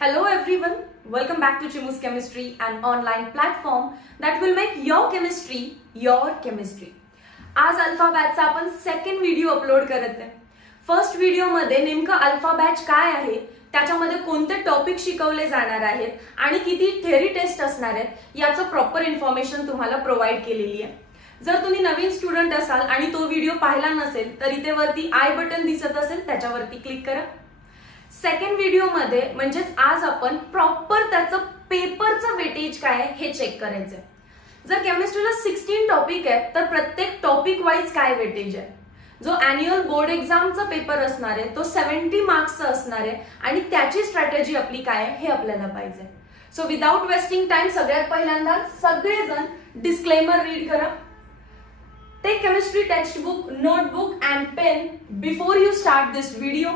Hello everyone, welcome back to Chimu's Chemistry, an online platform that will make your chemistry your chemistry. आज alpha बॅचचा आपण second video upload करत आहे. First व्हिडिओमध्ये नेमकं alpha batch काय आहे, त्याच्यामध्ये कोणते टॉपिक शिकवले जाणार आहेत आणि किती थेअरी टेस्ट असणार आहेत याचं प्रॉपर इन्फॉर्मेशन तुम्हाला प्रोव्हाइड केलेली आहे. जर तुम्ही नवीन स्टुडंट असाल आणि तो व्हिडिओ पाहिला नसेल तर इथे वरती आय बटन दिसत असेल त्याच्यावरती क्लिक करा. सेकंड व्हिडिओमध्ये म्हणजेच आज आपण प्रॉपर त्याचं पेपरचं वेटेज काय आहे हे चेक करायचंय. जर केमिस्ट्रीला 16 टॉपिक आहे तर प्रत्येक टॉपिक वाईज काय वेटेज आहे. जो अॅन्युअल बोर्ड एक्झामचा पेपर असणार आहे तो 70 मार्क्सचा असणार आहे आणि त्याची स्ट्रॅटेजी आपली काय आहे हे आपल्याला पाहिजे. सो विदाउट वेस्टिंग टाइम सगळ्यात पहिल्यांदा सगळेजण डिस्क्लेमर रीड करा. Take chemistry text book, notebook and pen before you start this video.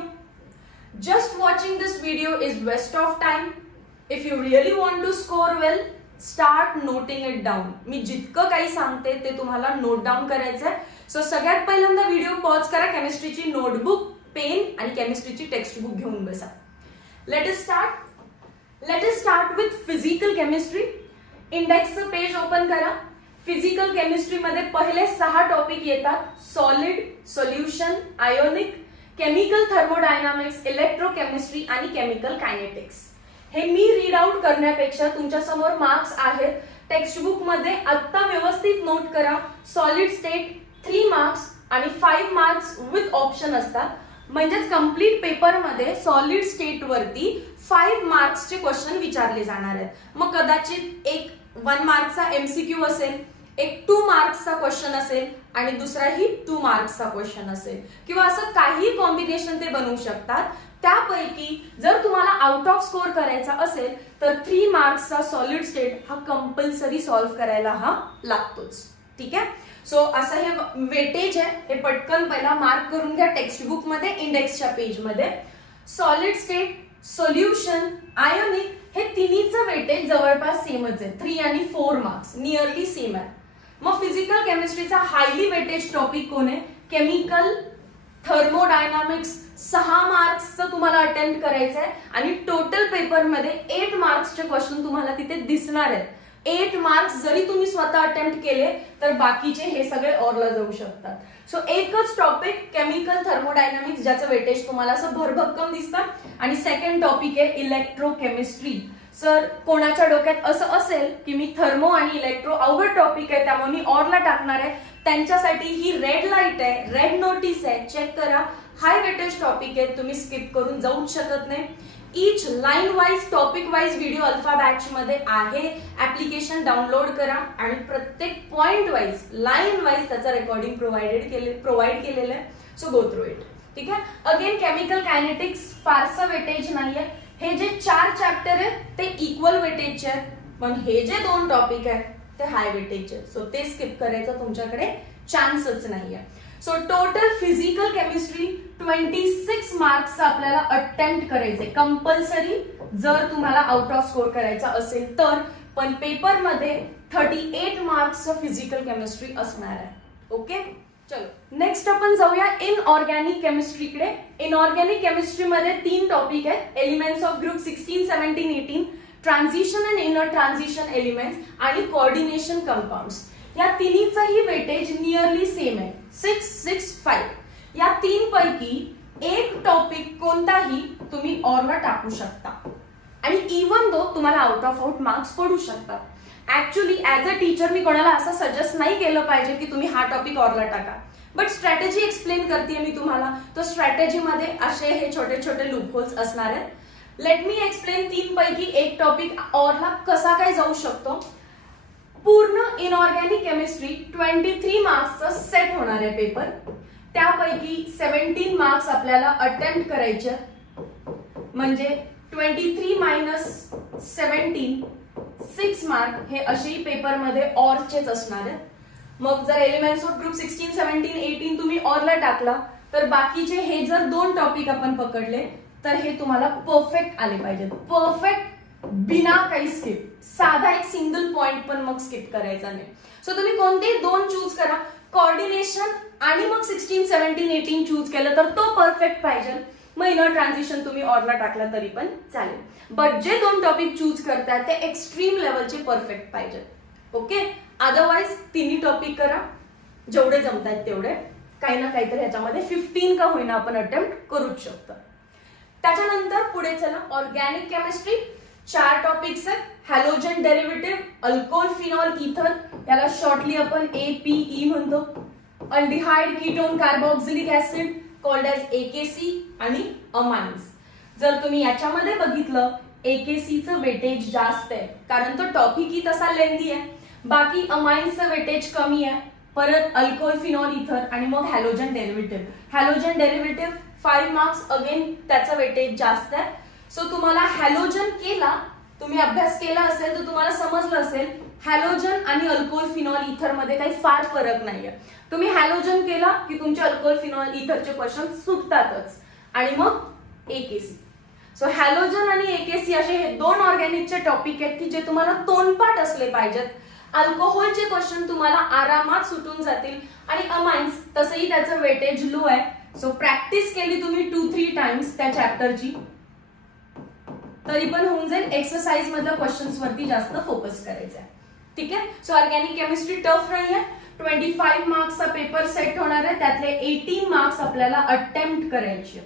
Just watching this video is waste of time. If you really want to score well, start noting it down. मी जितकं काही सांगते ते तुम्हाला note down करायचंय. So सगळ्यात पहिल्यांदा video pause करा, केमिस्ट्रीची notebook, pen आणि केमिस्ट्रीची टेक्स्ट बुक घेऊन बसा. Let us start with physical chemistry. इंडेक्सचं पेज ओपन करा. फिजिकल केमिस्ट्रीमध्ये पहिले 6 टॉपिक येतात: solid, solution, ionic, chemical thermodynamics, electrochemistry आणि केमिकल कायनेटिक्स. हे मी रीड आउट करण्यापेक्षा तुमच्या समोर मार्क्स आहेत. टेक्स्ट बुक मध्ये आता व्यवस्थित नोट करा. सॉलिड स्टेट 3 मार्क्स आणि 5 मार्क्स विथ ऑप्शन असतात. म्हणजेच कम्प्लीट पेपर मध्ये सॉलिड स्टेट वरती 5 मार्क्सचे क्वेश्चन विचारले जाणार आहेत. मग कदाचित एक 1 मार्कचा एमसीक्यू असेल, एक 2 मार्क्सचा क्वेश्चन असेल आणि दुसराही 2 मार्क्सचा क्वेश्चन असेल किंवा असं काही कॉम्बिनेशन ते बनवू शकतात. त्यापैकी जर तुम्हाला आउट ऑफ स्कोर करायचा असेल तर 3 मार्क्सचा सॉलिड स्टेट हा कंपल्सरी सॉल्व्ह करायला हा लागतोच. ठीक आहे. सो असं हे वेटेज आहे, हे पटकन पहिला मार्क करून घ्या टेक्स्ट बुक मध्ये, इंडेक्सच्या पेज मध्ये. सॉलिड स्टेट, सोल्युशन, आयोनिक हे तिन्हीचं वेटेज जवळपास सेमच आहे. 3 आणि 4 मार्क्स नियरली सेम आहे. मग फिजिकल केमिस्ट्रीचा हायली वेटेज टॉपिक कोण आहे? Chemical thermodynamics. 6 मार्क्सचं तुम्हाला अटेम्प्ट करायचं आहे आणि टोटल पेपरमध्ये 8 मार्क्सचे क्वेश्चन तुम्हाला तिथे दिसणार आहेत. 8 मार्क्स जरी तुम्ही स्वतः अटेम्प्ट केले तर बाकीचे हे सगळे ऑरला जाऊ शकतात. सो एकच टॉपिक केमिकल थर्मोडायनामिक्स ज्याचं वेटेज तुम्हाला असं भरभक्कम दिसतं आणि सेकंड टॉपिक आहे इलेक्ट्रोकेमिस्ट्री. सर कोणाच्या डोक्यात असं असेल की मी थर्मो आणि इलेक्ट्रो अवघड टॉपिक आहे त्यामुळे मी ऑरला टाकणार आहे, त्यांच्यासाठी ही रेड लाईट आहे, रेड नोटीस आहे. चेक करा. हाय वेटेज टॉपिक आहे, तुम्ही स्किप करून जाऊच शकत नाही. Each line wise, topic wise video alpha batch मध्ये आहे. ऍप्लिकेशन डाउनलोड करा आणि प्रत्येक पॉइंट वाईज, लाईन वाईज त्याचं रेकॉर्डिंग प्रोव्हाइड केलेलं आहे. So go through it. ठीक आहे. अगेन केमिकल कायनेटिक्स फारसं वेटेज नाहीये. हे जे 4 चॅप्टर आहेत ते इक्वल वेटेजचे आहेत, पण हे जे 2 टॉपिक आहेत ते हाय वेटेजचे आहेत. सो ते स्किप करायचं तुमच्याकडे चान्सच नाहीये. सो टोटल फिजिकल केमिस्ट्री 26 मार्क्सचा आपल्याला अटेम्प्ट करायचे कंपल्सरी जर तुम्हाला आउट ऑफ स्कोर करायचा असेल तर. पण पेपरमध्ये 38 मार्क्सचं फिजिकल केमिस्ट्री असणार आहे. ओके. चलो नेक्स्ट आपण जाऊया इनऑर्गॅनिक केमिस्ट्रीकडे. इनऑर्गॅनिक केमिस्ट्रीमध्ये 3 टॉपिक आहेत: elements of group 16, 17, 18, transition and inner transition elements आणि कोऑर्डिनेशन कंपाऊंड्स. या तिन्हीचंही वेटेज नियरली सेम आहे, 6, 6, 5. या 3 पैकी एक टॉपिक कोणताही तुम्ही ऑरला टाकू शकता आणि इवन दो तुम्हाला आउट ऑफ आउट मार्क्स पडू शकतात. ऍक्च्युली ऍज अ टीचर मी कोणाला असं सजेस्ट नाही केलं पाहिजे की तुम्ही हा टॉपिक ऑरला टाका, बट स्ट्रॅटेजी एक्सप्लेन करते मी तुम्हाला. तो स्ट्रॅटेजीमध्ये असे हे छोटे छोटे लूपहोल्स असणार आहेत. Let me explain. 3 पैकी एक टॉपिक ऑरला कसा काय जाऊ शकतो. पूर्ण इनऑर्गॅनिक केमिस्ट्री 23 मार्क्सचा सेट होणार आहे पेपर. त्यापैकी 17 मार्क्स आपल्याला अटेम्प्ट करायचे, म्हणजे 23 मायनस 17 6 मार्क हे असेही पेपरमध्ये ऑरचेच असणार आहे. मग जर एलिमेंट्स ऑफ ग्रुप 16, 17, 18 तुम्ही ऑरला टाकला तर बाकीचे हे जर 2 टॉपिक आपण पकडले तर हे तुम्हाला परफेक्ट आले पाहिजेत. परफेक्ट बिना काही स्किप. साधा एक सिंगल पॉइंट पण मग स्किप करायचा नाही. सो तुम्ही कोणते 2 चूज करा. कोऑर्डिनेशन आणि मग 16, 17, 18 चूज केलं तर तो परफेक्ट पाहिजे. मग इनर ट्रान्झिशन तुम्ही ऑरला टाकला तरी पण चालेल. बट जे 2 टॉपिक चूज करताय ते एक्स्ट्रीम लेवलचे परफेक्ट पाहिजेत. ओके, अदरवाइज 3 टॉपिक करा जेवढे जमतायत तेवढे. काही ना काहीतरी ह्याच्यामध्ये 15 का होईना आपण अटेम्प्ट करूच शकतो. त्याच्यानंतर पुढे चला, ऑर्गॅनिक केमिस्ट्री. 4 टॉपिक्स आहेत. Halogen derivative, alcohol, phenol, ether, याला शॉर्टली आपण APE म्हणतो. Aldehyde, ketone, carboxylic acid called as AKC आणि अमाइन्स. जर तुम्ही याच्यामध्ये बघितलं AKCचं वेटेज जास्त आहे कारण तो टॉपिकही तसा लेंदी आहे. बाकी अमाइन्सचं वेटेज कमी आहे. परत अल्कोहोल, फिनॉल, इथर आणि मग halogen derivative. Halogen derivative 5 marks, again त्याचं वेटेज जास्त आहे. सो तुम्हाला हॅलोजन केला, तुम्ही अभ्यास केला असेल तर तुम्हाला समजलं असेल हॅलोजन आणि अल्कोहोल, फिनॉल, इथर मध्ये काही फार फरक नाहीये. तुम्ही हॅलोजन केला की तुमचे अल्कोहोल, फिनॉल, इथरचे क्वेश्चन सुटतातच. आणि मग AKC. सो हॅलोजन आणि AKC असे हे 2 ऑर्गॅनिकचे टॉपिक आहेत की जे तुम्हाला तोंडपाठ असले पाहिजेत. अल्कोहोलचे क्वेश्चन तुम्हाला आरामात सुटून जातील आणि अमाइन्स तसंही त्याचं वेटेज लो आहे. सो प्रॅक्टिस केली तुम्ही 2-3 टाइम्स त्या चॅप्टरची तरी पण होऊन जाईल. एक्सरसाइज मधल्या क्वेश्चन्स वरती जास्त फोकस करायचा आहे. ठीक आहे. सो ऑर्गॅनिक केमिस्ट्री टफ नाही आहे. 25 मार्क्सचा पेपर सेट होणार आहे, त्यातले 18 मार्क्स आपल्याला अटेम्प्ट करायचे.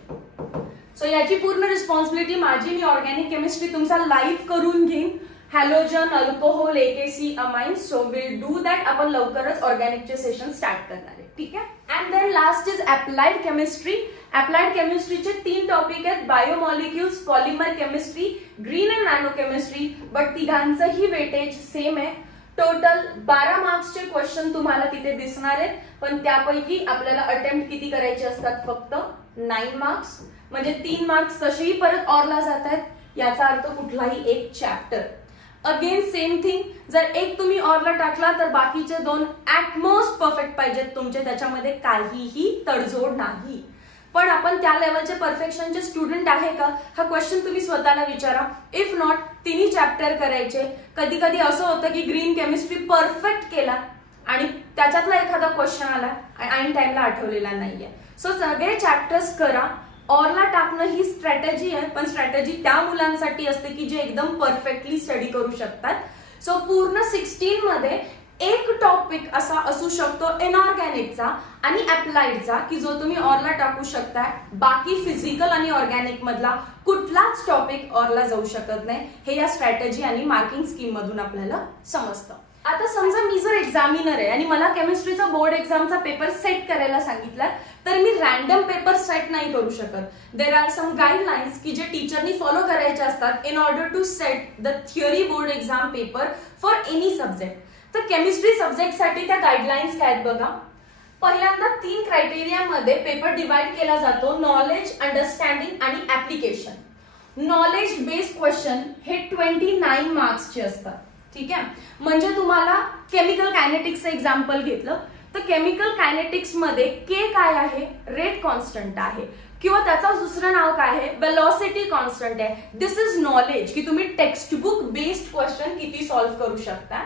सो याची पूर्ण रिस्पॉन्सिबिलिटी माझी. मी ऑर्गॅनिक केमिस्ट्री तुमचा लाईव्ह करून घेईन. Halogen, alcohol, AKC, amines. So will do that. आपण लवकरच ऑर्गॅनिकचे सेशन स्टार्ट करणार आहे. ठीक आहे. And then last is applied chemistry. Applied केमिस्ट्रीचे 3 टॉपिक आहेत, biomolecules, polymer chemistry, green and nano chemistry. But तिघांचंही वेटेज सेम आहे. टोटल 12 मार्क्सचे क्वेश्चन तुम्हाला तिथे दिसणार आहेत. पण त्यापैकी आपल्याला अटेम्प्ट किती करायचे असतात? फक्त 9 मार्क्स. म्हणजे 3 मार्क्स तसेही परत ऑरला जात आहेत. याचा अर्थ कुठलाही एक चॅप्टर. अगेन सेम थिंग, जर एक तुम्ही ऑरला टाकला तर बाकीचे 2 ऍट मोस्ट परफेक्ट पाहिजेत तुमचे. त्याच्यामध्ये काहीही तडजोड नाही. पण आपण त्या लेवलचे परफेक्शनचे स्टुडंट आहे का हा क्वेश्चन तुम्ही स्वतःला विचारा. इफ नॉट, 3 चॅप्टर करायचे. कधी कधी असं होतं की ग्रीन केमिस्ट्री परफेक्ट केला आणि त्याच्यातला एखादा क्वेश्चन आला ऐन टाइमला आठवलेला नाहीये. सो सगळे चॅप्टर्स करा. ऑरला टाकणं ही स्ट्रॅटेजी आहे, पण स्ट्रॅटेजी त्या मुलांसाठी असते की जे एकदम परफेक्टली स्टडी करू शकतात. सो पूर्ण 16 मध्ये एक टॉपिक असा असू शकतो इनऑर्गॅनिकचा आणि अप्लाइडचा की जो तुम्ही ऑरला टाकू शकता. बाकी फिजिकल आणि ऑर्गॅनिक मधला कुठलाच टॉपिक ऑरला जाऊ शकत नाही. हे या स्ट्रॅटेजी आणि मार्किंग स्कीम मधून आपल्याला समजतं. आता समजा मी जर एक्झामिनर आहे आणि मला केमिस्ट्रीचा बोर्ड एक्झामचा पेपर सेट करायला सांगितला तर मी रॅन्डम पेपर सेट नाही करू शकत. देर आर सम गाईडलाईन्स की जे टीचरनी फॉलो करायचे असतात in order to set the theory board exam paper for any subject. तर केमिस्ट्री सब्जेक्टसाठी त्या गाईडलाईन्स काय आहेत बघा. पहिल्यांदा 3 क्रायटेरियामध्ये पेपर डिवाइड केला जातो, नॉलेज, अंडरस्टँडिंग आणि ऍप्लिकेशन. नॉलेज बेस्ड क्वेश्चन हे 29 मार्क्सचे असतात. ठीक आहे. म्हणजे तुम्हाला केमिकल कायनेटिक्सचं एक्झाम्पल घेतलं तर केमिकल कायनेटिक्स मध्ये के काय आहे? रेट कॉन्स्टंट आहे किंवा त्याचं दुसरं नाव काय आहे? वेलोसिटी कॉन्स्टंट आहे. दिस इज नॉलेज की तुम्ही टेक्स्टबुक बेस्ड क्वेश्चन किती सॉल्व्ह करू शकता.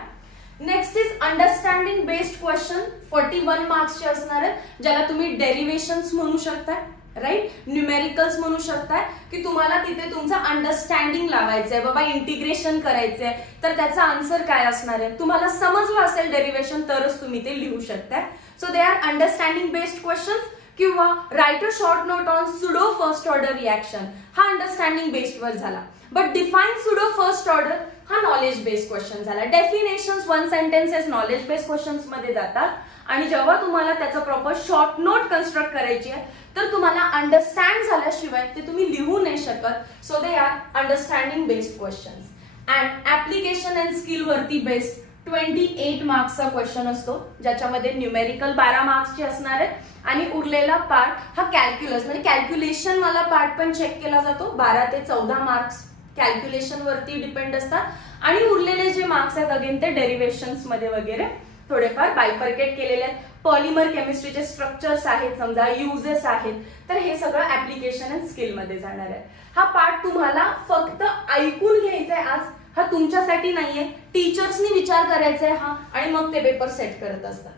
Next is understanding based question 41 मार्क्सचे असणार आहेत, ज्याला तुम्ही डेरिव्हेशन्स म्हणू शकता, राईट, न्यूमेरिकल्स म्हणू शकताय की तुम्हाला तिथे तुमचं अंडरस्टँडिंग लावायचंय, बाबा इंटिग्रेशन करायचंय तर त्याचा आन्सर काय असणार आहे. तुम्हाला समजलं असेल डेरिव्हेशन तरच तुम्ही ते लिहू शकताय. So they are understanding based questions. किंवा write a short note on pseudo first order reaction, हा अंडरस्टँडिंग बेस्ड वर झाला. But define pseudo first order हा नॉलेज बेस्ड क्वेश्चन झाला. Definitions, 1 sentences knowledge based questions मध्ये जातात. आणि जेव्हा तुम्हाला त्याचं प्रॉपर शॉर्ट नोट कन्स्ट्रक्ट करायची आहे तर तुम्हाला अंडरस्टँड झाल्याशिवाय ते तुम्ही लिहू नाही शकत. So they are understanding based questions. And application and skill वरती बेस्ड 28 मार्क्सचा क्वेश्चन असतो, ज्याच्यामध्ये न्यूमेरिकल 12 मार्क्सचे असणार आहेत आणि उरलेला पार्ट हा कॅल्क्युलस म्हणजे कॅल्क्युलेशन वाला पार्ट पण चेक केला जातो. 12 ते 14 मार्क्स कॅल्क्युलेशन वरती डिपेंड असतात आणि उरलेले जे मार्क्स आहेत अगेन ते डेरिव्हेशन्स मध्ये वगैरे थोडेफार बायफर्केट केलेले आहेत. पॉलिमर केमिस्ट्रीचे स्ट्रक्चर्स आहेत, समजा युजेस आहेत, तर हे सगळं ऍप्लिकेशन अँड स्किल मध्ये जाणार आहे. हा पार्ट तुम्हाला फक्त ऐकून घ्यायचा आहे आज, हा तुमच्यासाठी नाहीये. टीचर्सनी विचार करायचा आहे हा आणि मग ते पेपर सेट करत असतात.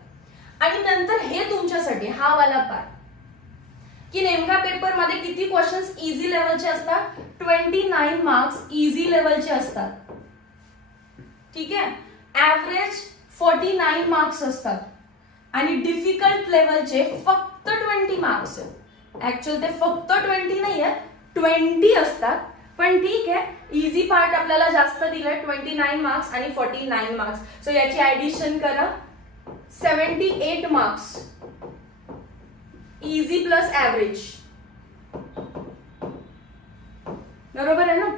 आणि नंतर हे तुमच्यासाठी हा वाला पार्ट की नेमका पेपर मध्ये किती क्वेश्चन्स इझी लेवलचे असतात. 29 मार्क्स इझी लेवलचे असतात. ठीक आहे. ऍव्हरेज 49 मार्क्स असतात आणि डिफिकल्ट लेवलचे फक्त 20 मार्क्स आहेत. ऍक्च्युअल ते फक्त 20 नाही आहे, 20 असतात. पण ठीक आहे, इझी पार्ट आपल्याला जास्त दिलाय, 29 मार्क्स आणि 49 मार्क्स. सो याची ऍडिशन करा, 78 मार्क्स इझी प्लस ऍव्हरेज. बरोबर आहे ना.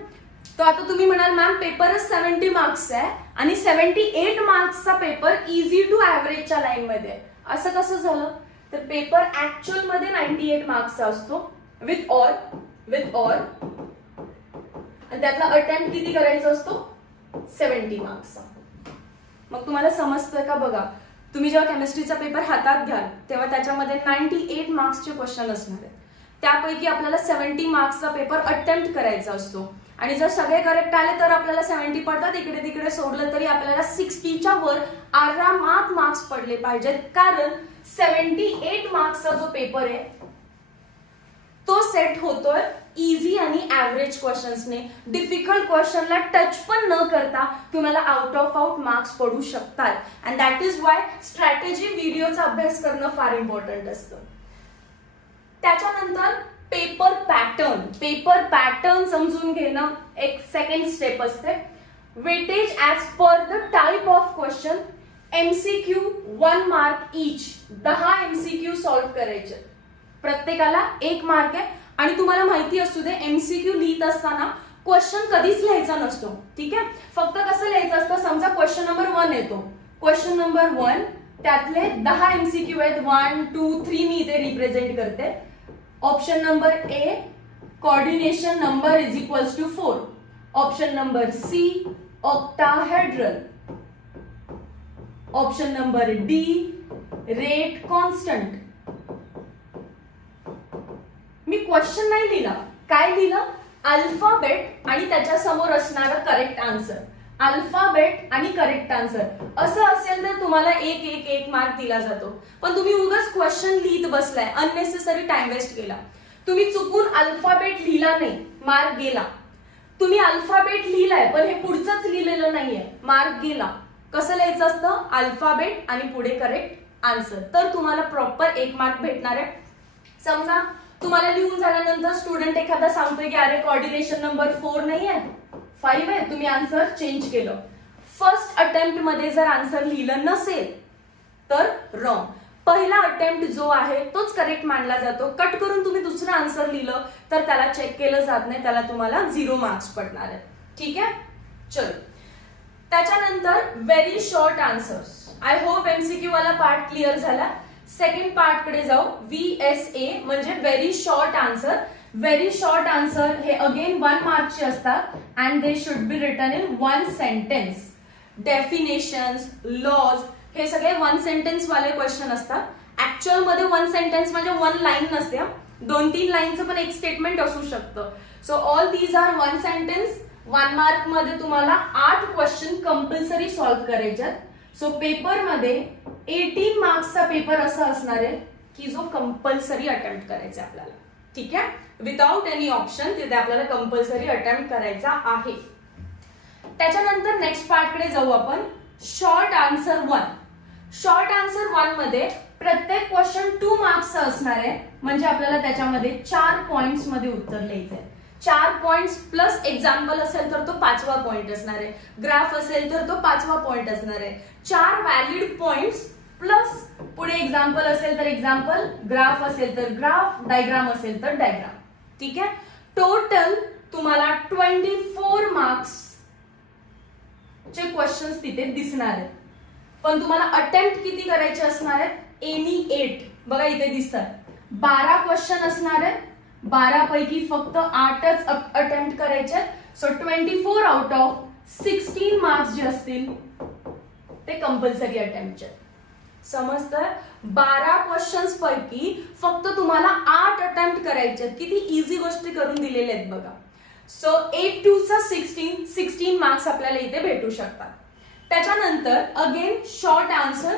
तो आता तुम्ही म्हणाल मॅम पेपरच 70 मार्क्स आहे आणि 78 मार्क्सचा पेपर इझी टू ऍव्हरेजच्या लाईन मध्ये. असं कसं झालं? तर पेपर ऍक्च्युअल मध्ये 98 मार्क्सचा असतो विथ ऑर आणि त्यातला अटेम्प्ट किती करायचा असतो? 70 मार्क्सचा. मग तुम्हाला समजतंय का? बघा, तुम्ही जेव्हा केमिस्ट्रीचा पेपर हातात घ्याल तेव्हा त्याच्यामध्ये 98 मार्क्सचे क्वेश्चन असणार आहेत. त्यापैकी आपल्याला 70 मार्क्सचा पेपर अटेम्प्ट करायचा असतो आणि जर सगळे करेक्ट आले तर आपल्याला 70 पडतात. इकडे तिकडे सोडलं तरी आपल्याला 60च्या वर आरामात मार्क्स पडले पाहिजेत, कारण 78 मार्क्सचा जो पेपर आहे तो सेट होतोय इझी आणि ऍव्हरेज क्वेश्चन्सने. डिफिकल्ट क्वेश्चनला टच पण न करता तुम्हाला आउट ऑफ आउट मार्क्स पडू शकतात. And that is why strategy व्हिडिओचा अभ्यास करणं फार इम्पॉर्टंट असतं. त्याच्यानंतर पेपर पॅटर्न समजून घेणं एक सेकंड स्टेप असते. Weightage as per the type of question. MCQ 1 mark each. 10 MCQ solve करायचे, प्रत्येकाला 1 मार्क आहे. आणि तुम्हाला माहिती असू दे, एमसीक्यू लिहित असताना क्वेश्चन कधीच लिहायचा नसतो. ठीक आहे. फक्त कसं लिहायचं असतं, समजा क्वेश्चन नंबर 1 येतो, क्वेश्चन नंबर 1 त्यातले 10 एमसीक्यू आहेत, 1 2 3 मी इथे रिप्रेझेंट करते. Option number A, coordination number is equals to 4. Option number C, octahedral. Option number D, rate constant. मी क्वेश्चन नाही लिहिला, काय लिहिलं? अल्फाबेट आणि त्याच्या समोर असणारा करेक्ट आन्सर. अल्फाबेट आणि करेक्ट आन्सर असं असेल तर तुम्हाला एक मार्क दिला जातो. पण तुम्ही उगाच क्वेश्चन लिहित बसलाय, अननेसेसरी टाइम वेस्ट केला. तुम्ही चुकून अल्फाबेट लिहिला नाही, मार्क गेला. तुम्ही अल्फाबेट लिहिलाय पण हे पुढचंच लिहिलेलं नाहीये, मार्क गेला. कसं लिहायचं असतं? अल्फाबेट आणि पुढे करेक्ट आन्सर, तर तुम्हाला प्रॉपर 1 मार्क भेटणार आहे. समजा तुम्हाला लिहून झाल्यानंतर स्टुडंट एखादा सांगतोय की अरे कोऑर्डिनेशन नंबर 4 नाही आहे, 5 आहे, तुम्ही आन्सर चेंज केलं. फर्स्ट अटेम्प्ट मध्ये जर आन्सर लिहिलं नसेल तर रॉंग. पहिला अटेम्प्ट जो आहे तोच करेक्ट मानला जातो. कट करून तुम्ही दुसरं आन्सर लिहिलं तर त्याला चेक केलं जात नाही, त्याला तुम्हाला 0 मार्क्स पडणार आहे. ठीक आहे. चलो, त्याच्यानंतर very short answers. I hope MCQ वाला पार्ट क्लिअर झाला. सेकंड पार्ट कडे जाऊ. VSA म्हणजे very short answer. Very short answer हे अगेन 1 मार्कचे असतात and they should be written in 1 sentence. Definitions, laws हे सगळे 1 सेंटेन्स वाले क्वेश्चन असतात. ऍक्च्युअल मध्ये 1 सेंटेन्स म्हणजे 1 लाईन नसते, 2-3 लाईनचं पण एक स्टेटमेंट असू शकतं. So all these are 1 sentence. 1 mark मध्ये तुम्हाला 8 क्वेश्चन कंपल्सरी सॉल्व्ह करायचे. सो पेपर मध्ये 18 मार्क्सचा पेपर असा असणार आहे की जो कंपल्सरी अटेम्प्ट करायचा आपल्याला. ठीक आहे. विदाउट एनी ऑप्शन तिथे आपल्याला कंपल्सरी अटेम्प्ट करायचा आहे. त्याच्यानंतर नेक्स्ट पार्ट कडे जाऊ आपण. Short answer 1. शॉर्ट आन्सर 1 मध्ये प्रत्येक क्वेश्चन 2 मार्क्सचा असणार आहे, म्हणजे आपल्याला त्याच्यामध्ये 4 पॉइंट्स मध्ये उत्तर लिहायचंय. 4 पॉइंट्स प्लस एक्झाम्पल असेल तर तो 5वा पॉइंट असणार आहे, ग्राफ असेल तर तो 5वा पॉइंट असणार आहे. 4 व्हॅलिड पॉइंट्स प्लस पुढे एक्झाम्पल असेल तर एक्झाम्पल, ग्राफ असेल तर ग्राफ, डायग्राम असेल तर डायग्राम. ठीक आहे. टोटल तुम्हाला 24 मार्क्स चे क्वेश्चन्स तिथे दिसणार आहेत. पण तुम्हाला अटेम्प्ट किती करायचे असणार आहेत? एनी 8. बघा इथे दिसतात 12 क्वेश्चन असणार आहेत. 12 पैकी फक्त 8च अटेम्प्ट करायचे. सो 24 आउट ऑफ 16 मार्क्स जे असतील ते कंपल्सरी अटेम्प्टचे. समजतंय? 12 क्वेश्चन्स पैकी फक्त तुम्हाला 8 अटेम्प्ट करायचे. किती इझी गोष्टी करून दिलेल्या आहेत बघा. सो 8 2 चा 16 मार्क्स आपल्याला इथे भेटू शकतात. त्याच्यानंतर again short answer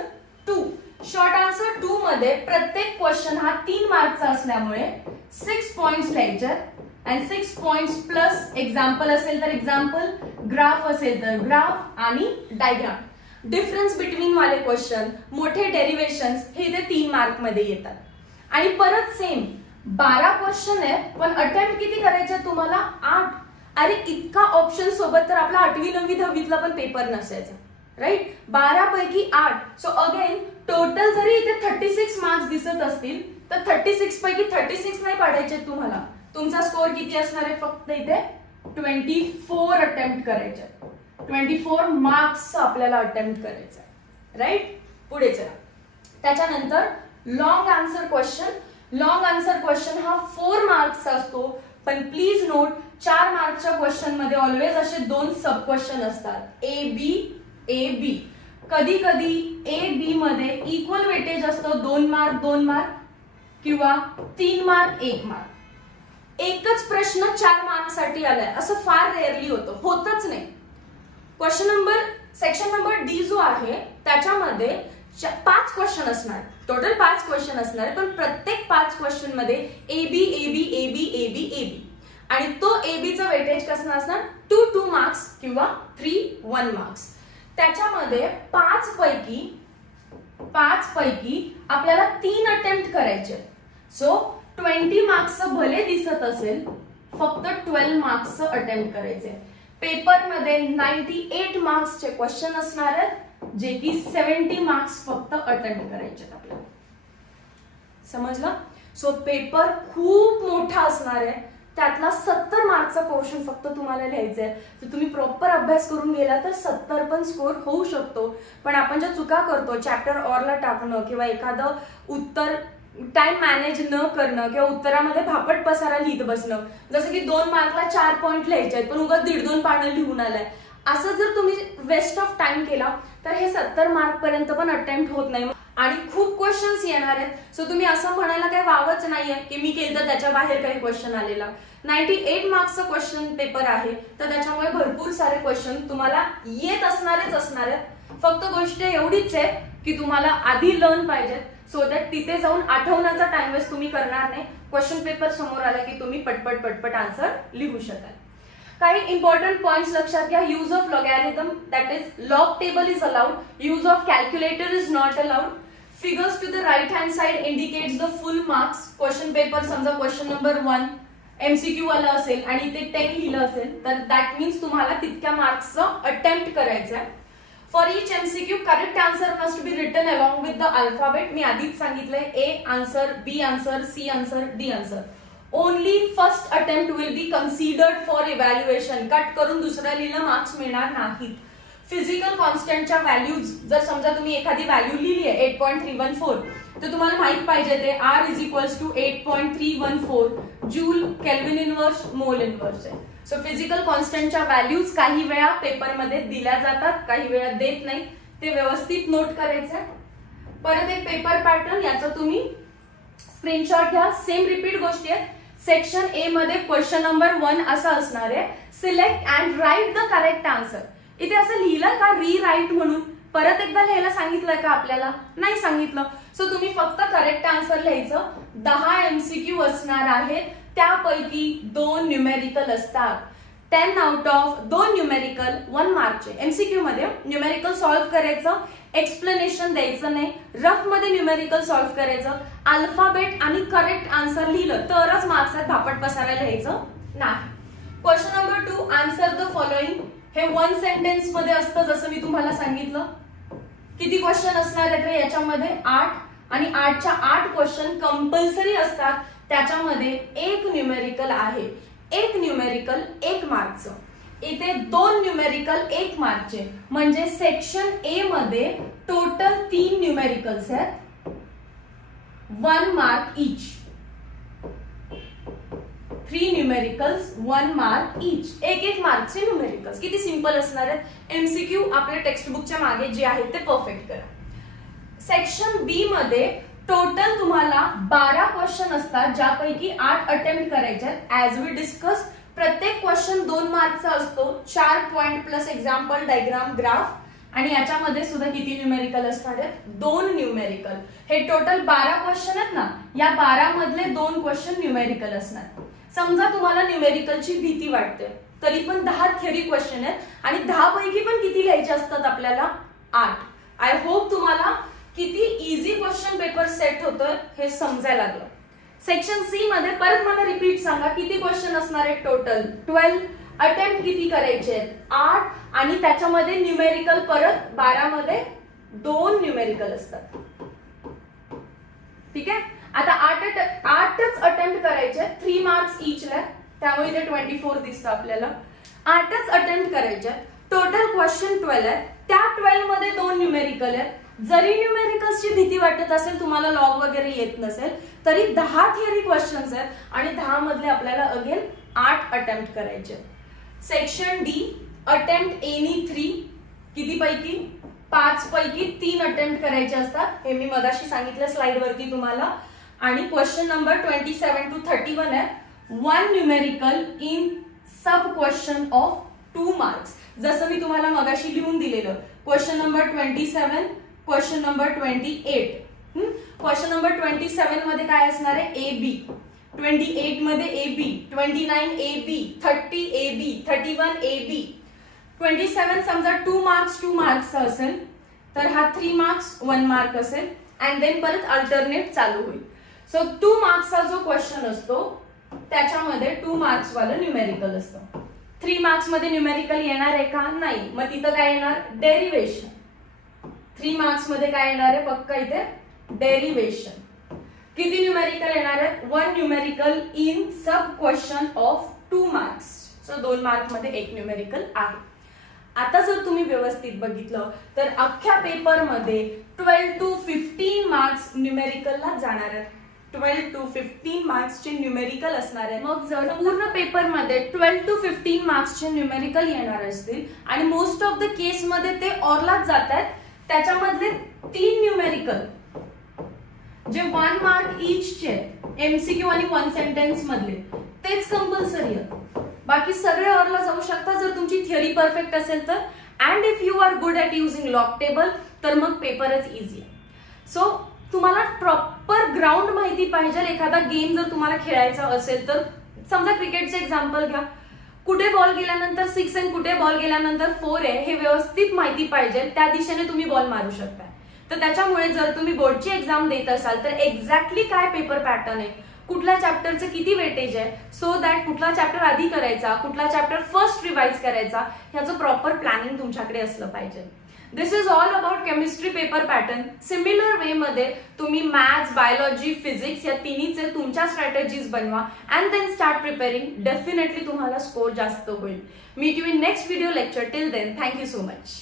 2. Short answer 2 मध्ये प्रत्येक क्वेश्चन हा 3 मार्कचा असल्यामुळे 6 पॉइंट्स लिहायचे आणि 6 पॉइंट्स प्लस एक्झाम्पल असेल तर एक्झाम्पल, ग्राफ असेल तर ग्राफ आणि डायग्राम. डिफरन्स बिटवीन वाले क्वेश्चन, मोठे डेरिव्हेशन्स हे ते 3 मार्क मध्ये येतात. आणि परत सेम 12 क्वेश्चन आहे पण अटेम्प्ट किती करायचे तुम्हाला? 8. अरे इतका ऑप्शन सोबत तर आपला 8वी 9वी 10वीतला पण पेपर नसायचा, राईट? 12 पैकी 8. सो अगेन टोटल जरी इथे 36 मार्क्स दिसत असतील तर 36 पैकी 36 नाही पाडायचे तुम्हाला. तुमचा स्कोर किती असणार आहे? फक्त इथे 24 अटेम्प्ट करायचे. 24 मार्क्स आपल्याला अटेम्प्ट करायचं आहे, राईट? पुढे चला. त्याच्यानंतर long answer question. Long answer question हा 4 मार्क्सचा असतो, पण प्लीज नोट 4 मार्क्सच्या क्वेश्चन मध्ये ऑलवेज असे 2 सब क्वेश्चन असतात, ए बी. कधी कधी ए बी मध्ये इक्वल वेटेज असतं, 2 मार्क 2 मार्क किंवा 3 मार्क 1 मार्क. एकच प्रश्न 4 मार्क्ससाठी आलाय असं फार रेअरली होतच नाही. Question number section number D जो आहे त्याच्यामध्ये 5 क्वेश्चन असणार, टोटल 5 क्वेश्चन असणार, पण प्रत्येक 5 क्वेश्चन मध्ये ए बी आणि तो ए बी चा वेटेज कसं असणार? 2 मार्क्स किंवा 1 मार्क्स. त्याच्यामध्ये 5 पैकी आपल्याला 3 अटेम्प्ट करायचे. सो 20 मार्क्सचं भले दिसत असेल, फक्त 12 मार्क्सचं अटेम्प्ट करायचे. पेपर मध्ये 98 मार्क्सचे क्वेश्चन असणार आहेत, जे की 70 मार्क्स फक्त अटेम्प्ट करायचे आपल्याला. समजलं? सो पेपर खूप मोठा असणार आहे, त्यातला 70 मार्क्सचा क्वेश्चन फक्त तुम्हाला लिहायचा आहे. तर तुम्ही प्रॉपर अभ्यास करून गेला तर 70 पण स्कोर होऊ शकतो. पण आपण ज्या चुका करतो, चॅप्टर ऑरला टाकणं किंवा एखादं उत्तर टाइम मॅनेज न करणं किंवा उत्तरामध्ये भापट पसारा लिहित बसणं, जसं की 2 मार्कला 4 पॉइंट लिहायचे आहेत पण उगाच 1.5-2 पानं लिहून आलाय, असं जर तुम्ही वेस्ट ऑफ टाइम केला तर हे 70 मार्क पर्यंत पण अटेम्प्ट होत नाही आणि खूप क्वेश्चन्स येणार आहेत. सो तुम्ही असं म्हणायला काही वावच नाहीये की मी केलं तर त्याच्या बाहेर काही क्वेश्चन आलेला. 98 मार्क्सचा क्वेश्चन पेपर आहे, तर त्याच्यामुळे भरपूर सारे क्वेश्चन तुम्हाला येत असणारच असणार आहेत. फक्त गोष्ट एवढीच आहे की तुम्हाला आधी लर्न पाहिजेत, सो दॅट तिथे जाऊन आठवण्याचा टाइम वेस्ट तुम्ही करणार नाही. क्वेश्चन पेपर समोर आला की तुम्ही पटपट आन्सर लिहू शकाल. काही इम्पॉर्टंट पॉइंट्स लक्षात घ्या. Use of logarithm, that is log table is allowed. Use of calculator is not allowed. Figures to the right hand side indicates the full marks. Question paper समजा क्वेश्चन नंबर 1 MCQ वाला असेल आणि ते 10 लिहिलं असेल तर दॅट मीन्स तुम्हाला तितक्या मार्क्सचं अटेम्प्ट करायचं आहे. For each MCQ correct answer must be written along with the alphabet. मी आधीच सांगितलंय, A answer, B answer, C answer, D answer. Only first attempt will be considered for evaluation. Cut करून दुसऱ्या लिहिलं मार्क्स मिळणार नाहीत. फिजिकल कॉन्स्टंटच्या values, जर समजा तुम्ही एखादी व्हॅल्यू लिहिली आहे 8.314, तर तुम्हाला माहित पाहिजे ते R is equals to 8.314 joule, kelvin inverse, mole inverse आहे. सो फिजिकल कॉन्स्टंटच्या व्हॅल्यूज काही वेळा पेपरमध्ये दिल्या जातात, काही वेळा देत नाही. ते व्यवस्थित नोट करायचं. परत एक पेपर पॅटर्न, याचा तुम्ही स्क्रीनशॉट घ्या. सेम रिपीट गोष्टी आहेत. सेक्शन ए मध्ये क्वेश्चन नंबर 1 असा असणार आहे, select and write the correct answer. इथे असं लिहिलं का रीराईट म्हणून? परत एकदा लिहायला सांगितलंय का आपल्याला? नाही सांगितलं. सो तुम्ही फक्त करेक्ट आन्सर लिहायचं. 10 MCQ असणार आहेत, त्यापैकी 2 न्यूमेरिकल असतात. 10 आउट ऑफ 2 न्यूमेरिकल 1 मार्कचे. MCQ मध्ये न्यूमेरिकल सॉल्व्ह करायचं, एक्सप्लेनेशन द्यायचं नाही. रफ मध्ये न्यूमेरिकल सॉल्व्ह करायचं, अल्फाबेट आणि करेक्ट आन्सर लिहिलं तरच मार्क्स आहेत, भापट पसारा लिहायचं नाही. Question number 2, answer the following. हे 1 सेंटेन्स मध्ये असतं, जसं मी तुम्हाला सांगितलं. किती क्वेश्चन असणार आहेत रे याच्यामध्ये? 8. आणि 8च्या 8 क्वेश्चन कंपल्सरी असतात. त्याच्यामध्ये 1 न्यूमेरिकल आहे. 1 न्यूमेरिकल 1 मार्कचं. इथे 2 न्यूमेरिकल 1 मार्कचे, म्हणजे सेक्शन ए मध्ये टोटल 3 न्यूमेरिकल्स आहेत, 1 मार्क इच. 3 न्यूमेरिकल्स 1 मार्क इच. एक मार्कचे न्यूमेरिकल्स. किती सिंपल असणार आहेत. MCQ आपल्या टेक्स्टबुकच्या मागे जे आहेत ते परफेक्ट करा. सेक्शन बी मध्ये टोटल तुम्हाला 12 क्वेश्चन असतात, ज्यापैकी 8 अटेम्प्ट करायचे आहेत. ऍज वी डिस्कस, प्रत्येक क्वेश्चन 2 मार्कचा असतो. 4 point plus example, diagram, graph आणि याच्यामध्ये सुद्धा किती न्यूमेरिकल असणार आहेत? 2 न्यूमेरिकल. हे टोटल 12 क्वेश्चन आहेत ना, या 12 मधले 2 क्वेश्चन न्यूमेरिकल असणार. समजा तुम्हाला न्यूमेरिकलची भीती वाटते, तरी पण 10 थिअरी क्वेश्चन आहेत आणि 10 पैकी पण किती लिहायचे असतात आपल्याला? 8. आय होप तुम्हाला किती इझी क्वेश्चन पेपर सेट होतं हे समजायला लागलं. सेक्शन सी मध्ये परत मला रिपीट सांगा, किती क्वेश्चन असणार आहेत टोटल? 12. अटेम्प्ट किती करायचे आहेत? 8. आणि त्याच्यामध्ये न्यूमेरिकल परत 12 मध्ये 2 न्यूमेरिकल असतात. ठीक आहे. आता 8च अटेम्प्ट करायचे, 3 मार्क्स इचला, त्यामुळे इथे 24 दिसतं आपल्याला. 8च अटेम्प्ट करायचे. टोटल क्वेश्चन 12 आहे, त्या 12 मध्ये 2 न्यूमेरिकल आहेत. जरी न्यूमेरिकल्सची भीती वाटत असेल, तुम्हाला लॉग वगैरे येत नसेल, तरी 10 थिअरी क्वेश्चन्स आहेत आणि 10 मधले आपल्याला अगेन 8 अटेम्प्ट करायचे. Section D, attempt any 3. किती पैकी? 5 पैकी 3 अटेम्प्ट करायचे असतात. हे मी मगाशी सांगितलं स्लाइड वरती तुम्हाला. आणि क्वेश्चन नंबर 27 to 31 आहे. 1 numerical in sub question of 2 marks. जसं मी तुम्हाला मगाशी लिहून दिलेलं. Question number 27, question number 28. Question number 27 मध्ये काय असणार आहे? A B. 28 मध्ये A B, 29 A B, 30 A B, 31 A B. 27 समजा 2 मार्क्स असेल, तर हा 3 मार्क्स 1 मार्क असेल अँड देन परत अल्टरनेट चालू होईल. सो 2 मार्क्सचा जो क्वेश्चन असतो त्याच्यामध्ये 2 मार्क्स वाला न्यूमेरिकल असतं. 3 मार्क्स मध्ये न्यूमेरिकल येणार आहे का? नाही. मग तिथं काय येणार? डेरिव्हेशन. 3 मार्क्स मध्ये काय येणार आहे? पक्का इथे डेरिव्हेशन. किती न्यूमेरिकल येणार आहेत? 1 numerical in sub question of 2 marks. So 2 mark मध्ये 1 न्यूमेरिकल आहे. आता जर तुम्ही व्यवस्थित बघितलं तर अख्ख्या पेपर मध्ये 12 to 15 मार्क्स न्यूमेरिकलला जाणार आहेत. 12 to 15 मार्क्सचे न्यूमेरिकल असणार आहे. मग जर पूर्ण पेपर मध्ये 12 to 15 मार्क्सचे न्यूमेरिकल येणार असतील आणि मोस्ट ऑफ द केस मध्ये ते ऑरलाच जातात, त्याच्यामधले 3 न्यूमेरिकल जे 1 मार्क इचचे एमसीक्यू आणि 1 सेंटेन्स मधले तेच कंपल्सरी आहेत. बाकी सगळे ऑरला जाऊ शकता जर तुमची थिअरी परफेक्ट असेल तर. And if you are good at using log table तर मग पेपरच इझी आहे. सो तुम्हाला प्रॉपर ग्राउंड माहिती पाहिजे. एखादा गेम जर तुम्हाला खेळायचा असेल तर समजा क्रिकेटचे एक्झाम्पल घ्या. कुठे बॉल गेल्यानंतर 6 आणि कुठे बॉल गेल्यानंतर 4 आहे हे व्यवस्थित माहिती पाहिजे. त्या दिशेने तुम्ही बॉल मारू शकता. तर त्याच्यामुळे जर तुम्ही बोर्डची एक्झाम देत असाल तर एक्झॅक्टली काय पेपर पॅटर्न आहे, कुठल्या चॅप्टरचं किती वेटेज आहे, सो दॅट कुठला चॅप्टर आधी करायचा, कुठला चॅप्टर फर्स्ट रिवाइज करायचा, ह्याचं प्रॉपर प्लॅनिंग तुमच्याकडे असलं पाहिजे. This is all about chemistry paper pattern. Similar way मध्ये तुम्ही मॅथ्स, बायोलॉजी, फिजिक्स या तिन्हीचे तुमच्या स्ट्रॅटेजीज बनवा and then start preparing. Definitely तुम्हाला स्कोर जास्त होईल. Meet you in next video lecture. Till then, thank you so much.